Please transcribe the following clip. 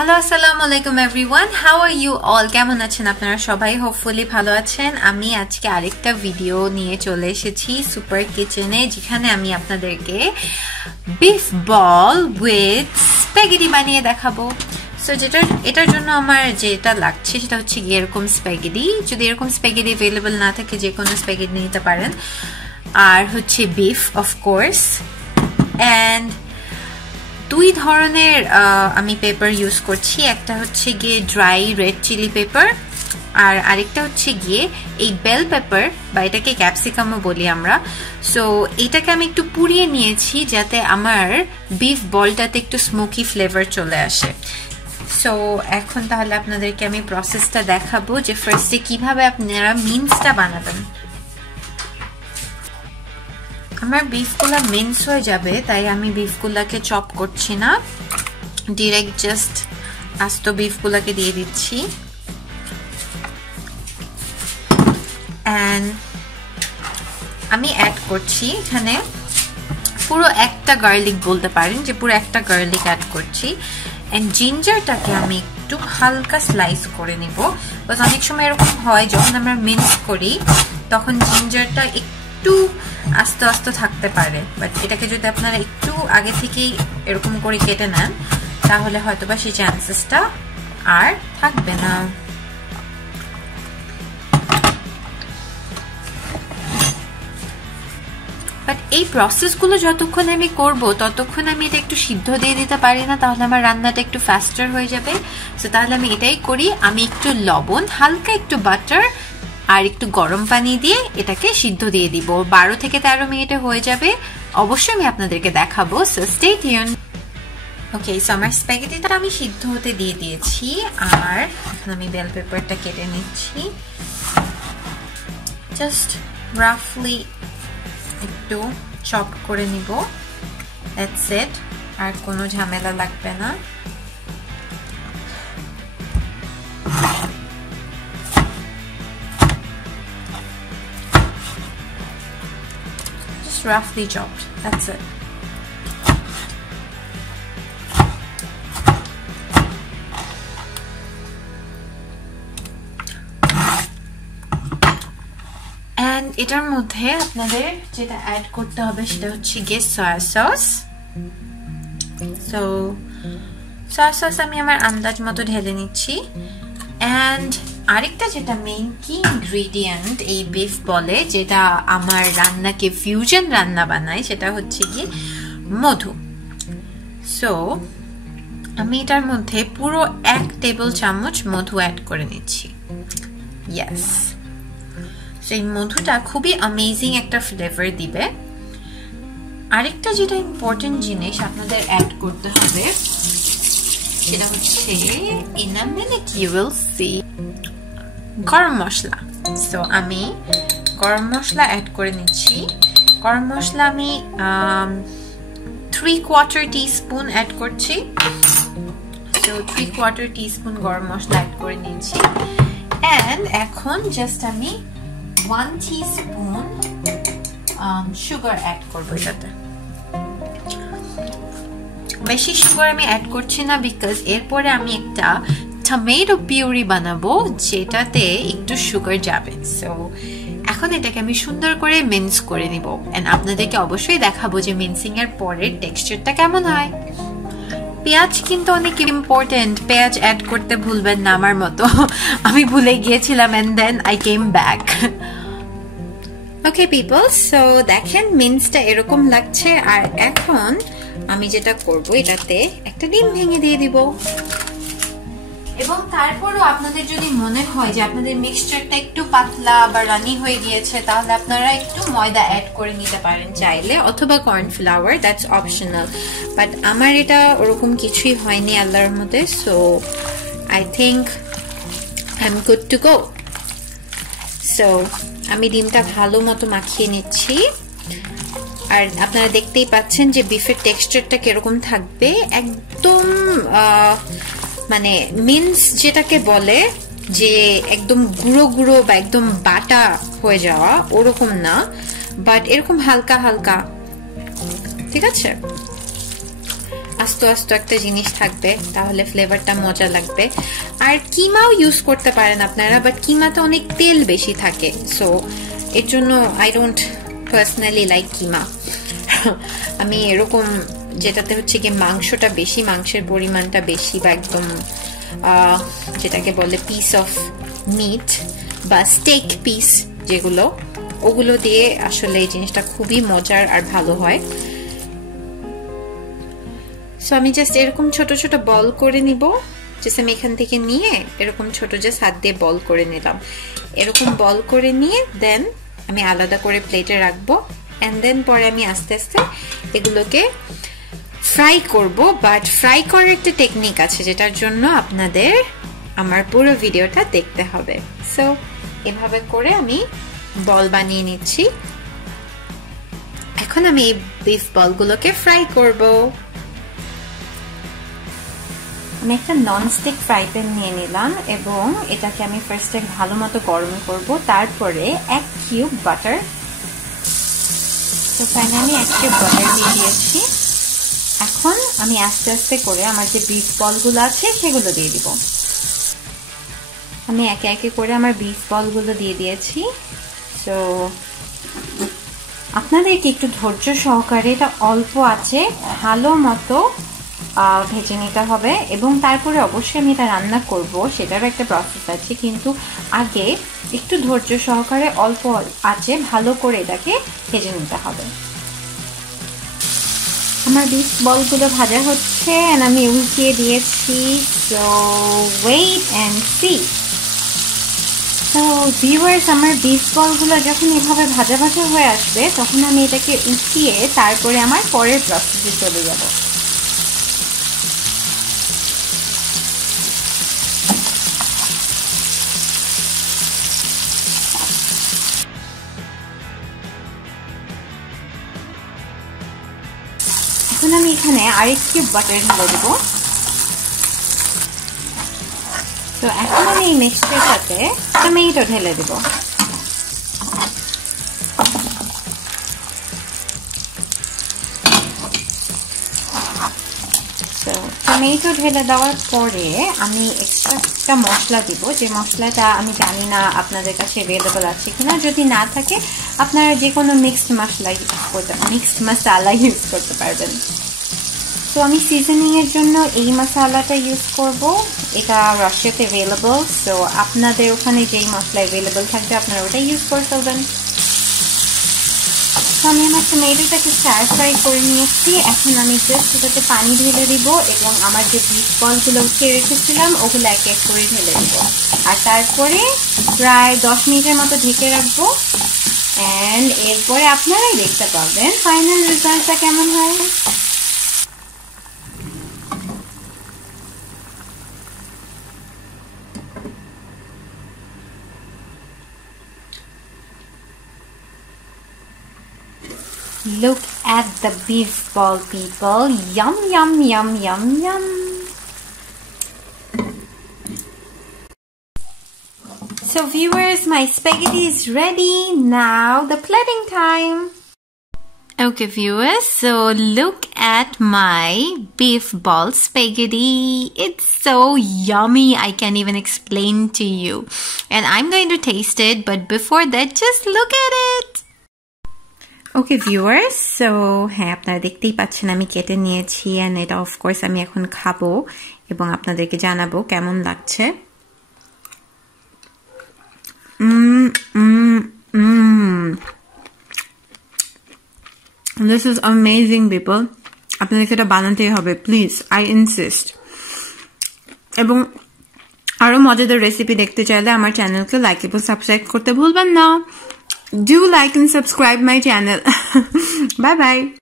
Hello আসসালামু আলাইকুম everyone, how are you all? কেমন আছেন আপনারা সবাই? হোপফুলি ভালো আছেন। আমি আজকে আরেকটা ভিডিও নিয়ে চলে এসেছি সুপার কিচেনে, যেখানে আমি আপনাদেরকে বিফ বল উইথ স্প্যাগেটি বানিয়ে দেখাবো। সো এটার জন্য আমার যেটা লাগছে সেটা হচ্ছে গিয়ে এরকম স্প্যাগেটি। যদি এরকম স্প্যাগেটি অ্যাভেলেবল না থাকে যে কোনো স্প্যাগেটি নিতে পারেন। আর হচ্ছে বিফ অফকোর্স, অ্যান্ড দুই ধরনের আমি পেপার ইউজ করছি। একটা হচ্ছে গিয়ে ড্রাই রেড চিলি পেপার, আর আরেকটা হচ্ছে গিয়ে এই বেল পেপার, বা এটাকে ক্যাপসিকামও বলি আমরা। সো এটাকে আমি একটু পুড়িয়ে নিয়েছি যাতে আমার বিফ বলটাতে একটু স্মোকি ফ্লেভার চলে আসে। সো এখন তাহলে আপনাদেরকে আমি প্রসেসটা দেখাবো যে ফার্স্টে কিভাবে আপনারা মিন্সটা বানাবেন। আমার বিফগুলা মিন্স হয়ে যাবে, তাই আমি বিফগুলাকে চপ করছি না, ডিরেক্ট জাস্ট আস্ত বিফগুলাকে দিয়ে দিচ্ছি। অ্যান্ড আমি অ্যাড করছি এখানে পুরো একটা গার্লিক, বলতে পারেন যে পুরো একটা গার্লিক অ্যাড করছি। অ্যান্ড জিঞ্জারটাকে আমি একটু হালকা স্লাইস করে নিব, বিকজ অনেক সময় এরকম হয় যখন আমরা মিন্স করি তখন জিঞ্জারটা একটু আস্তে আস্তে থাকতে পারে, বাট এটাকে যদি আপনারা একটু আগে থেকেই এরকম করে কেটে নেন তাহলে হয়তোবা সেই চান্সেসটা আর থাকবে না। বাট এই প্রসেসগুলো যতক্ষণ আমি করব ততক্ষণ আমি এটা একটু সিদ্ধ দিয়ে দিতে পারি না, তাহলে আমার রান্নাটা একটু ফাস্টার হয়ে যাবে। সো তাহলে আমি এটাই করি, আমি একটু লবণ, হালকা একটু বাটার আর একটু গরম পানি দিয়ে এটাকে সিদ্ধ দিয়ে দিব। 12 থেকে 13 মিনিটে হয়ে যাবে, অবশ্যই আমি আপনাদেরকে দেখাবো। So stay tuned. Okay, so আমার স্প্যাগেটিটা আমি সিদ্ধ হতে দিয়ে দিয়েছি, আর এখন আমি বেল পেপারটা কেটে নিচ্ছি। জাস্ট রাফলি একটু চপ করে নিব, দ্যাটস ইট, আর কোনো ঝামেলা লাগবে না। Roughly chopped, that's it. And এটার মধ্যে আপনাদের যেটা অ্যাড করতে হবে সেটা হচ্ছে গিয়ে soya sauce. So soya sauce আমি আমার আন্দাজ মতো ঢেলে নিচ্ছি। অ্যান্ড আরেকটা যেটা মেইন কি ইনগ্রেডিয়েন্ট এই বিফ বলে, যেটা আমার রান্নাকে ফিউশন রান্না বানায়, সেটা হচ্ছে কি মধু। সো আমি এটার মধ্যে পুরো 1 টেবিল চামচ মধু অ্যাড করে নিচ্ছি। ইয়েস, সো এই মধুটা খুবই অ্যামেজিং একটা ফ্লেভার দিবে। আরেকটা যেটা ইম্পর্টেন্ট জিনিস আপনাদের অ্যাড করতে হবে সেটা হচ্ছে in a minute you will see garam masala. So আমি গরম মশলা অ্যাড করে নিচ্ছি। গরম মশলা আমি 3/4 টিস্পুন অ্যাড করছি। সো 3/4 টিস্পুন গরম মশলা অ্যাড করে নিচ্ছি। অ্যান্ড এখন জাস্ট আমি 1 টিস্পুন সুগার অ্যাড করবো এটাতে। বেশি সুগার আমি অ্যাড করছি না, বিকজ এরপরে আমি একটা টমেটো পিউরি বানাবো যেটাতে একটু সুগার যাবে। সো এখন এটাকে আমি সুন্দর করে মিন্স করে নিব, এন্ড আপনাদেরকে অবশ্যই দেখাবো যে মিন্সিং এর পরের টেক্সচারটা কেমন হয়। পেঁয়াজ কিন্তু অনেক ইম্পর্টেন্ট, পেঁয়াজ অ্যাড করতে ভুলবেন না আমার মতো। আমি ভুলে গিয়েছিলাম and then I came back. Okay people, so দেখেন মিন্সটা এরকম লাগছে। আর এখন আমি যেটা করব, এটাতে একটা ডিম ভেঙে দিয়ে দিব। এবং তারপরও আপনাদের যদি মনে হয় যে আপনাদের মিক্সচারটা একটু পাতলা বা রানি হয়ে গিয়েছে, তাহলে আপনারা একটু ময়দা অ্যাড করে নিতে পারেন চাইলে, অথবা কর্নফ্লাওয়ার, দ্যাটস অপশনাল। বাট আমার এটা ওরকম কিছুই হয়নি আল্লাহর মধ্যে। So I think I am good to go. So আমি ডিমটা ভালো মতো মাখিয়ে নিচ্ছি। আর আপনারা দেখতেই পাচ্ছেন যে বিফের টেক্সচারটা কিরকম থাকবে, একদম মানে মিন্স যেটাকে বলে যে একদম গুঁড়ো গুঁড়ো বা একদম বাটা হয়ে যাওয়া, ওরকম না, বাট এরকম হালকা হালকা, ঠিক আছে। আস্ত আস্ত একটা জিনিস থাকবে, তাহলে ফ্লেভারটা মজা লাগবে। আর কিমাও ইউজ করতে পারেন আপনারা, বাট কিমাতে অনেক তেল বেশি থাকে, সো এর জন্য আই ডোন্ট পার্সোনালি লাইক কিমা। আমি এরকম যেটাতে হচ্ছে কি মাংসটা বেশি, মাংসের পরিমাণটা বেশি, বা একদম যেটাকে বলে পিস অফ মিট বা স্টেক পিস যেগুলো, ওগুলো দিয়ে আসলে এই জিনিসটা খুবই মজার আর ভালো হয়। সো আমি জাস্ট এরকম ছোট ছোট বল করে নিব, জাস্ট আমি এখান থেকে নিয়ে এরকম ছোট জাস্ট হাত দিয়ে বল করে নিলাম। এরকম বল করে নিয়ে দেন আমি আলাদা করে প্লেটে রাখবো, এন্ড দেন পরে আমি আস্তে আস্তে এগুলোকে ফ্রাই করব। বাট ফ্রাই করার একটা টেকনিক আছে, যেটার জন্য আপনাদের আমার পুরো ভিডিওটা দেখতে হবে। সো এভাবে করে আমি বল বানিয়ে নিচ্ছি। এখন আমি এই বিফ বলগুলোকে ফ্রাই করব। আমি একটা ননস্টিক ফ্রাই প্যান নিয়ে নিলাম এবং এটাকে আমি ফার্স্টে ভালো মতো গরম করব, তারপরে 1 কিউব বাটার, তো প্যানে আমি 1 কিউব বাটার দিয়ে দিয়েছি। এখন আমি আস্তে আস্তে করে আমার যে বিফ বলগুলো আছে সেগুলো দিয়ে দিব। আমি একে একে করে আমার বিফ বলগুলো দিয়ে দিয়েছি। তো আপনাদেরকে একটু ধৈর্য সহকারে এটা অল্প আছে ভালো মতো ভেজে নিতে হবে, এবং তারপরে অবশ্যই আমি এটা রান্না করব, সেটারও একটা প্রসেস আছে, কিন্তু আগে একটু ধৈর্য সহকারে অল্প আছে ভালো করে এটাকে ভেজে নিতে হবে। আমার বিফ বলগুলো ভাজা হচ্ছে and আমি উল্টিয়ে দিয়েছি। So wait and see. তো ভিউয়ার্স, আমার বিফ বলগুলো যখন এভাবে ভাজা ভাজা হয়ে আসবে তখন আমি এটাকে উঠিয়ে তারপরে আমার পরের প্রসেসে চলে যাব। এখন আমি এখানে আরেক কিউব বাটার ঢেলে দেব। তো এখন আমি এই মিক্সচারের সাথে টমেটো ঢেলে দেব। তো টমেটো ঢেলে দেওয়ার পরে আমি এক্সট্রা একটা মশলা দিব, যে মশলাটা আমি জানি না আপনাদের কাছে অ্যাভেলেবল আছে কিনা। যদি না থাকে আপনারা যে কোনো মিক্সড মশলা ইউজ করতে পারবেন। তো আমি সিজনিং এর জন্য এই মশলাটা ইউজ করব, এটা রাশিয়াতে অ্যাভেলেবল। সো আপনাদের ওখানে যেই মশলা অ্যাভেলেবল থাকবে আপনারা ওটা ইউজ করে ফেলবেন। তো আমি আমার টমেটোটাকে ফ্রাই করে নিয়েছি। এখন আমি জাস্ট এটাতে পানি ঢেলে দিব এবং আমার যে বিফ বলগুলো উঠিয়ে রেখেছিলাম ওগুলো এক এক করে ঢেলে দিব, আর তারপরে প্রায় 10 মিনিটের মতো ঢেকে রাখবো। এন্ড এরপরে আপনারাই দেখতে পাবেন ফাইনাল রেজাল্টটা কেমন হয়। Look at the beef ball, people. Yum, yum, yum, yum, yum. So viewers, my spaghetti is ready. Now the plating time. Okay viewers, so look at my beef ball spaghetti. It's so yummy, I can't even explain to you. And I'm going to taste it, but before that, just look at it. Okay viewers, so হ্যাঁ আপনারা দেখতেই পাচ্ছেন আমি কেটে নিয়েছি, and এটা of course আমি এখন খাবো এবং আপনাদেরকে জানাবো কেমন লাগছে। This is amazing people. আপনাদেরকে এটা বানাতেই হবে, প্লিজ, আই ইনসিস্ট। এবং আরো মজাদার রেসিপি দেখতে চাইলে আমার চ্যানেলকে লাইক এবং সাবস্ক্রাইব করতে ভুলবেন না। Do like and subscribe my channel. Bye bye.